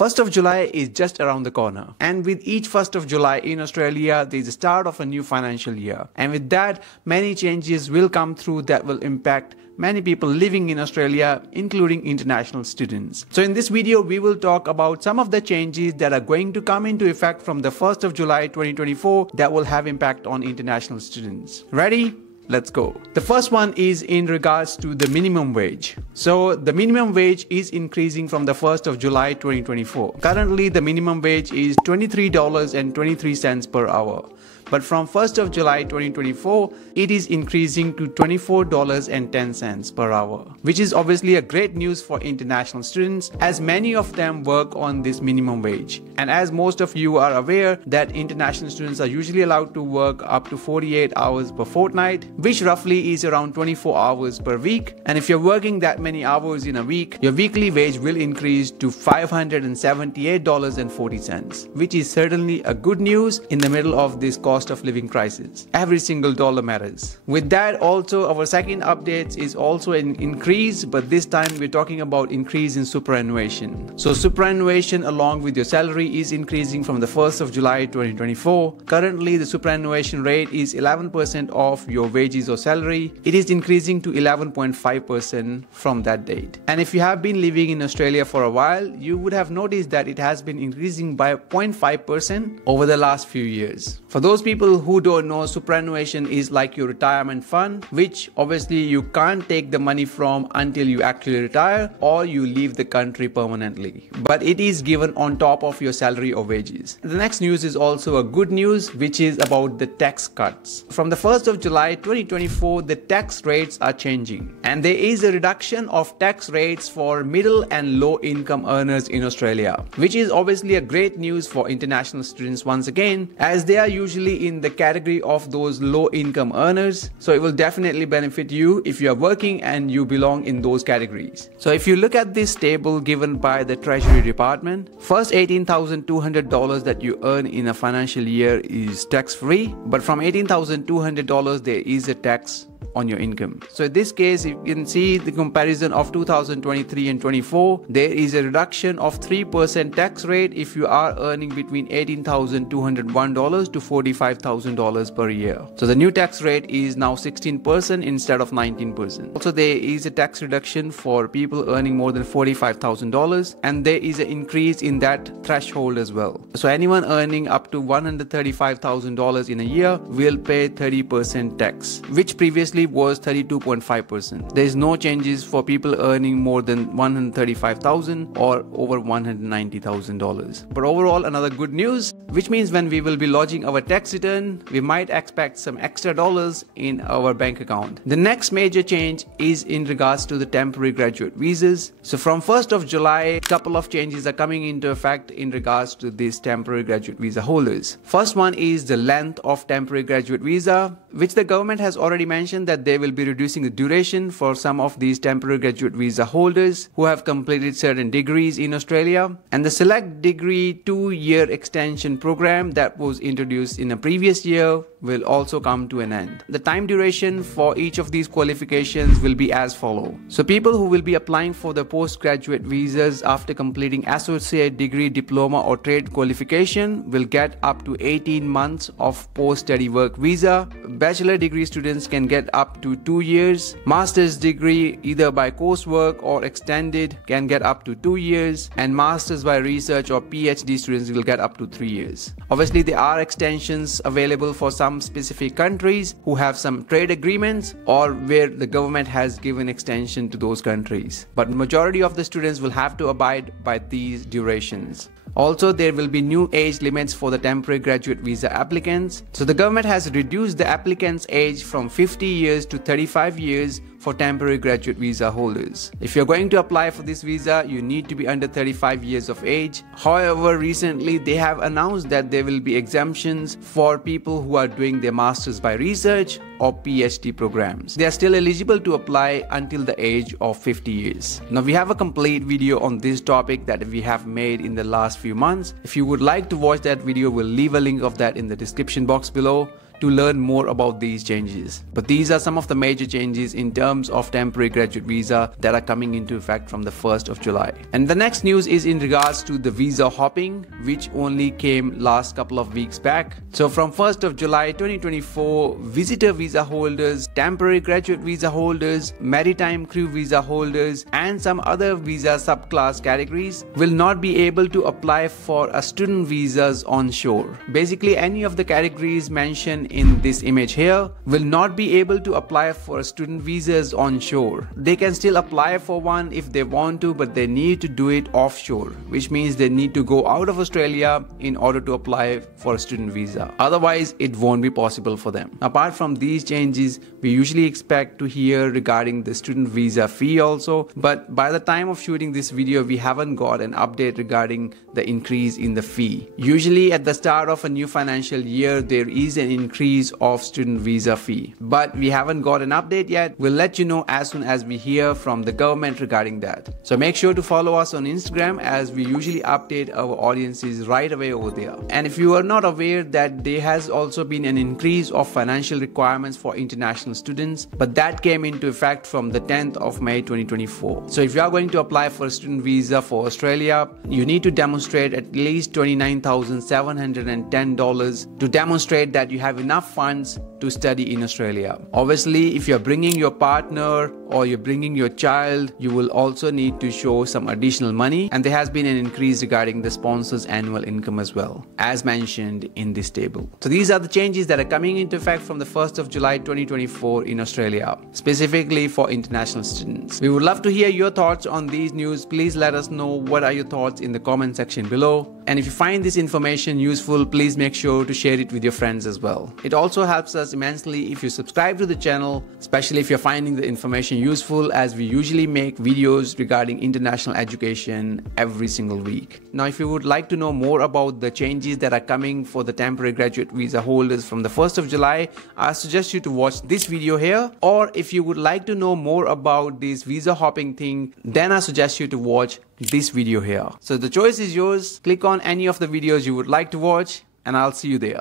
1st of July is just around the corner, and with each 1st of July in Australia, there is the start of a new financial year, and with that, many changes will come through that will impact many people living in Australia, including international students. So in this video, we will talk about some of the changes that are going to come into effect from the 1st of July 2024 that will have impact on international students. Ready? Let's go. The first one is in regards to the minimum wage. So the minimum wage is increasing from the 1st of July 2024. Currently, the minimum wage is $23.23 per hour. But from 1st of July 2024, it is increasing to $24.10 per hour, which is obviously a great news for international students, as many of them work on this minimum wage. And as most of you are aware that international students are usually allowed to work up to 48 hours per fortnight, which roughly is around 24 hours per week. And if you're working that many hours in a week, your weekly wage will increase to $578.40, which is certainly a good news in the middle of this cost of living crisis. Every single dollar matters. With that, also our second update is also an increase, but this time we're talking about increase in superannuation. So superannuation along with your salary is increasing from the 1st of July 2024. Currently, the superannuation rate is 11% of your wages or salary. It is increasing to 11.5% from that date. And if you have been living in Australia for a while, you would have noticed that it has been increasing by 0.5% over the last few years. For those people who don't know, superannuation is like your retirement fund, which obviously you can't take the money from until you actually retire or you leave the country permanently. But it is given on top of your salary or wages. The next news is also a good news, which is about the tax cuts. From the 1st of July 2024, the tax rates are changing, and there is a reduction of tax rates for middle and low income earners in Australia, which is obviously a great news for international students once again, as they are usually in the category of those low income earners. So it will definitely benefit you if you are working and you belong in those categories. So if you look at this table given by the Treasury Department, first $18,200 that you earn in a financial year is tax free, but from $18,200 there is a tax on your income. So in this case, you can see the comparison of 2023 and 24. There is a reduction of 3% tax rate if you are earning between $18,201 to $45,000 per year. So the new tax rate is now 16% instead of 19%. Also, there is a tax reduction for people earning more than $45,000, and there is an increase in that threshold as well. So anyone earning up to $135,000 in a year will pay 30% tax, which previously was 32.5%. There is no changes for people earning more than $135,000 or over $190,000. But overall, another good news, which means when we will be lodging our tax return, we might expect some extra dollars in our bank account. The next major change is in regards to the temporary graduate visas. So from 1st of July, a couple of changes are coming into effect in regards to these temporary graduate visa holders. First one is the length of temporary graduate visa, which the government has already mentioned that they will be reducing the duration for some of these temporary graduate visa holders who have completed certain degrees in Australia. And the select degree 2-year extension program that was introduced in a previous year will also come to an end. The time duration for each of these qualifications will be as follows. So people who will be applying for the postgraduate visas after completing associate degree, diploma or trade qualification will get up to 18 months of post-study work visa. Bachelor degree students can get up to 2 years. Master's degree either by coursework or extended can get up to 2 years, and masters by research or PhD students will get up to 3 years. Obviously, there are extensions available for some specific countries who have some trade agreements or where the government has given extension to those countries. But majority of the students will have to abide by these durations. Also, there will be new age limits for the temporary graduate visa applicants. So the government has reduced the applicant's age from 50 years to 35 years for temporary graduate visa holders. If you're going to apply for this visa, you need to be under 35 years of age. However, recently they have announced that there will be exemptions for people who are doing their masters by research or PhD programs. They are still eligible to apply until the age of 50 years. Now we have a complete video on this topic that we have made in the last few months. If you would like to watch that video, we'll leave a link of that in the description box below. to learn more about these changes. But these are some of the major changes in terms of temporary graduate visa that are coming into effect from the 1st of July. And the next news is in regards to the visa hopping, which only came last couple of weeks back. So from 1st of July 2024, visitor visa holders, temporary graduate visa holders, maritime crew visa holders, and some other visa subclass categories will not be able to apply for a student visas onshore. Basically, any of the categories mentioned in this image here will not be able to apply for student visas onshore. They can still apply for one if they want to, but they need to do it offshore, which means they need to go out of Australia in order to apply for a student visa. Otherwise, it won't be possible for them. Apart from these changes, we usually expect to hear regarding the student visa fee also, but by the time of shooting this video, we haven't got an update regarding the increase in the fee. Usually at the start of a new financial year, there is an increase of student visa fee, but we haven't got an update yet. We'll let you know as soon as we hear from the government regarding that. So make sure to follow us on Instagram, as we usually update our audiences right away over there. And if you are not aware that there has also been an increase of financial requirements for international students, but that came into effect from the 10th of May 2024. So if you are going to apply for a student visa for Australia, you need to demonstrate at least $29,710 to demonstrate that you have enough funds to study in Australia. Obviously, if you're bringing your partner or you're bringing your child, you will also need to show some additional money, and there has been an increase regarding the sponsor's annual income as well, as mentioned in this table. So these are the changes that are coming into effect from the 1st of July 2024 in Australia, specifically for international students. We would love to hear your thoughts on these news. Please let us know what are your thoughts in the comment section below. And if you find this information useful, please make sure to share it with your friends as well. It also helps us immensely if you subscribe to the channel, especially if you're finding the information useful, as we usually make videos regarding international education every single week. Now, if you would like to know more about the changes that are coming for the temporary graduate visa holders from the 1st of July, I suggest you to watch this video here. Or if you would like to know more about this visa hopping thing, then I suggest you to watch this video here. So the choice is yours. Click on any of the videos you would like to watch, and I'll see you there.